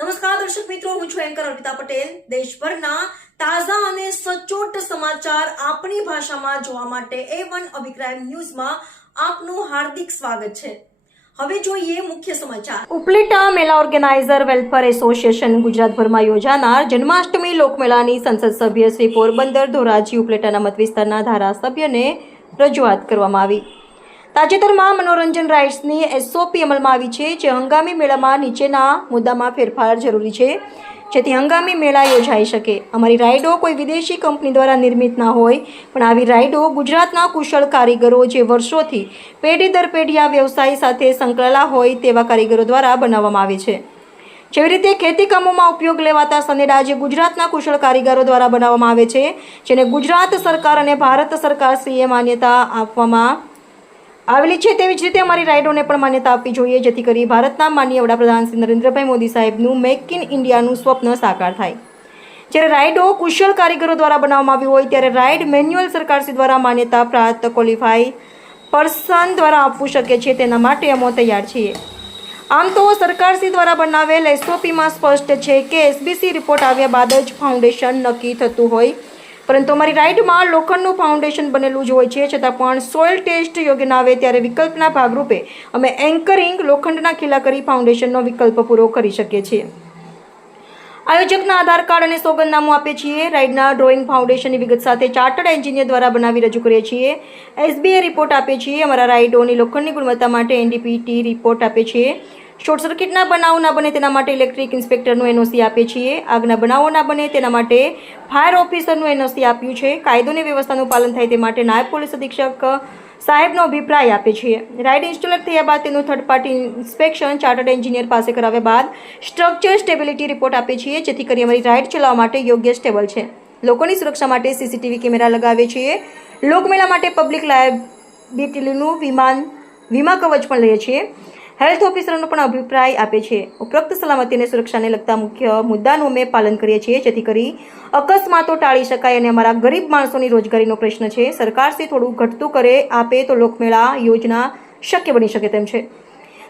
નમસ્કાર, દર્શક મિત્રો, હું છું એન્કર અર્પિતા પટેલ. દેશભરના તાજા અને સચોટ સમાચાર આપણી ભાષામાં જોવા માટે એ વન અભિપ્રાય ન્યૂઝમાં આપનું હાર્દિક સ્વાગત છે. હવે જોઈએ મુખ્ય સમાચાર. ઉપલેટા મેલા ઓર્ગેનાઇઝર વેલફેર એસોસિએશન ગુજરાતભરમાં યોજાનાર જન્માષ્ટમી લોકમેળાની સંસદ સભ્ય શ્રી પોરબંદર ધોરાજી ઉપલેટાના મત વિસ્તારના ધારાસભ્યને રજૂઆત કરવામાં આવી. તાજેતરમાં મનોરંજન રાઇટ્સની એસઓપી અમલમાં આવી છે, જે હંગામી મેળામાં નીચેના મુદ્દામાં ફેરફાર જરૂરી છે. જેથી હંગામી મેળા યોજાઈ શકે. અમારી રાઇડો કોઈ વિદેશી કંપની દ્વારા નિર્મિત ના હોય, પણ આવી રાઇડો ગુજરાતના કુશળ કારીગરો જે વર્ષોથી પેઢી દર પેઢી આ વ્યવસાય સાથે સંકળાયેલા હોય તેવા કારીગરો દ્વારા બનાવવામાં આવે છે. જેવી રીતે ખેતી કામોમાં ઉપયોગ લેવાતા સનેડા જે ગુજરાતના કુશળ કારીગરો દ્વારા બનાવવામાં આવે છે, જેને ગુજરાત સરકાર અને ભારત સરકાર શ્રીએ માન્યતા આપવામાં આવેલી છે તેવી જ રીતે અમારી રાઇડોને પણ માન્યતા આપવી જોઈએ, જેથી કરી ભારતના માનનીય વડાપ્રધાન શ્રી નરેન્દ્રભાઈ મોદી સાહેબનું મેક ઇન ઇન્ડિયાનું સ્વપ્ન સાકાર થાય. જ્યારે રાઇડો કુશળ કારીગરો દ્વારા બનાવવામાં આવી હોય, ત્યારે રાઇડ મેન્યુઅલ સરકારશ્રી દ્વારા માન્યતા પ્રાપ્ત ક્વોલિફાઈ પર્સન દ્વારા આપવું શકે છે, તેના માટે અમે તૈયાર છીએ. આમ તો સરકારશ્રી દ્વારા બનાવેલ એસઓપીમાં સ્પષ્ટ છે કે એસબીસી રિપોર્ટ આવ્યા બાદ જ ફાઉન્ડેશન નક્કી થતું હોય પરંતુ અમારી રાઇડમાં લોખંડનું ફાઉન્ડેશન બનેલું જ હોય છે, છતાં પણ સોઇલ ટેસ્ટ યોગ્ય ના આવે ત્યારે વિકલ્પના ભાગરૂપે અમે એન્કરિંગ લોખંડના ખીલા કરી ફાઉન્ડેશનનો વિકલ્પ પૂરો કરી શકીએ છીએ. આયોજકના આધાર કાર્ડ અને સોગંદનામું આપીએ છીએ. રાઇડના ડ્રોઈંગ ફાઉન્ડેશનની વિગત સાથે ચાર્ટર્ડ એન્જિનિયર દ્વારા બનાવી રજૂ કરીએ છીએ. એસબીએ રિપોર્ટ આપીએ છીએ. અમારા રાઇડોની લોખંડની ગુણવત્તા માટે એનડીપીટી રિપોર્ટ આપીએ છીએ. શોર્ટ સર્કિટના બનાવો ના બને તેના માટે ઇલેક્ટ્રિક ઇન્સ્પેક્ટરનું એનઓસી આપીએ છીએ. આગના બનાવો ના બને તેના માટે ફાયર ઓફિસરનું એનઓસી આપ્યું છે. કાયદોની વ્યવસ્થાનું પાલન થાય તે માટે નાયબ પોલીસ અધિક્ષક સાહેબનો અભિપ્રાય આપે છે. રાઇડ ઇન્સ્ટોલર થયા બાદ તેનું third party inspection chartered engineer પાસે કરાવ્યા બાદ સ્ટ્રક્ચર સ્ટેબિલિટી રિપોર્ટ આપે છીએ, જેથી કરી અમારી રાઇડ ચલાવવા માટે યોગ્ય સ્ટેબલ છે. લોકોની સુરક્ષા માટે સીસીટીવી કેમેરા લગાવીએ છીએ લોકમેળા માટે પબ્લિક લાયબિલિટીનું વિમાન, વીમા કવચ પણ લઈએ છીએ. હેલ્થ ઓફિસરનો પણ અભિપ્રાય આપે છે. ઉપરોક્ત સલામતી અને સુરક્ષાને લગતા મુખ્ય મુદ્દાનું અમે પાલન કરીએ છીએ, જેથી કરી અકસ્માતો ટાળી શકાય અને અમારા ગરીબ માણસોની રોજગારીનો પ્રશ્ન છે. સરકારશ્રી થોડું ઘટતું કરે, આપે તો લોકમેળા યોજના શક્ય બની શકે તેમ છે.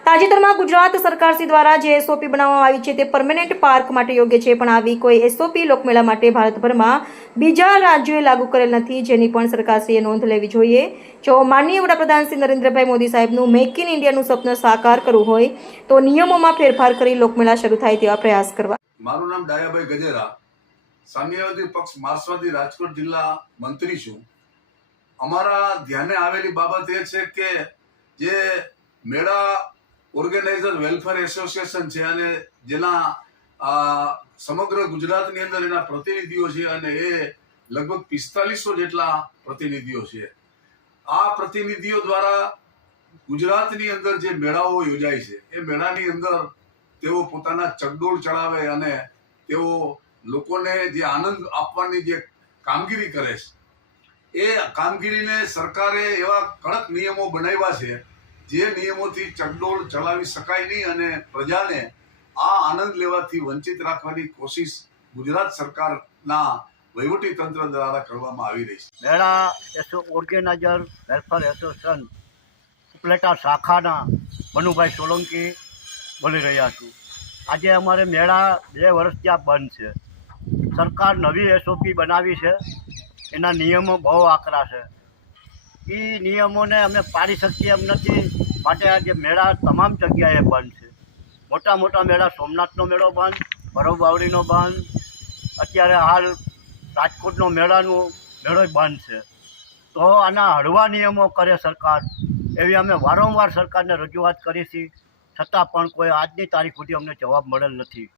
તાજેતરમાં ગુજરાત સરકારશ્રી દ્વારા જે એસઓપી બનાવવામાં આવી છે તે પરમેનન્ટ પાર્ક માટે યોગ્ય છે, પણ આવી કોઈ એસઓપી લોકમેળા માટે ભારતભરમાં બીજા રાજ્યોએ લાગુ કરેલ નથી, જેની પણ સરકારશ્રીએ નોંધ લેવી જોઈએ. જો માનનીય વડાપ્રધાન શ્રી નરેન્દ્રભાઈ મોદી સાહેબનું મેક ઇન ઇન્ડિયાનું સ્વપ્ન સાકાર કરવું હોય, તો નિયમોમાં ફેરફાર કરી લોકમેળા શરૂ થાય તેવા પ્રયાસ કરવા. મારું નામ ડાયાભાઈ ગજેરા. સામ્યવાદી પક્ષ માર્ક્સવાદી રાજકોટ જિલ્લા મંત્રી છું. અમારા ધ્યાને આવેલી બાબત એ છે કે જે મેળા ઓર્ગેનાઇઝર વેલફેર એસોસિએશન છે અને જેના સમગ્ર ગુજરાતની અંદર એના પ્રતિનિધિઓ છે અને એ લગભગ પિસ્તાલીસો જેટલા પ્રતિનિધિઓ છે. આ પ્રતિનિધિઓ દ્વારા ગુજરાતની અંદર જે મેળાઓ યોજાય છે, એ મેળાની અંદર તેઓ પોતાના ચકડોળ ચડાવે અને તેઓ લોકોને જે આનંદ આપવાની જે કામગીરી કરે છે, એ કામગીરીને સરકારે એવા કડક નિયમો બનાવ્યા છે જે નિયમોથી ચકડોળ ચલાવી શકાય નહીં અને પ્રજાને આ આનંદ લેવાથી વંચિત રાખવાની કોશિશ ગુજરાત સરકારના વહીવટી તંત્ર દ્વારા કરવામાં આવી રહી છે. મેળા એસો ઓર્ગેનાઇઝર વેલફેર એસોસિએશન ઉપલેટા શાખાના મનુભાઈ સોલંકી બોલી રહ્યા છું. આજે અમારે મેળા બે વર્ષ ત્યાં બંધ છે. સરકાર નવી એસઓપી બનાવી છે. એના નિયમો બહુ આકરા છે. એ નિયમોને અમે પાડી શકીએ એમ નથી. માટે આજે મેળા તમામ જગ્યાએ બંધ છે. મોટા મોટા મેળા, સોમનાથનો મેળો બંધ ભરવબાવડીનો બંધ, અત્યારે હાલ રાજકોટનો મેળાનો મેળો બંધ છે. તો આના હળવા નિયમો કરે સરકાર, એવી અમે વારંવાર સરકારને રજૂઆત કરી છે. છતાં પણ કોઈ આજની તારીખ સુધી અમને જવાબ મળેલ નથી.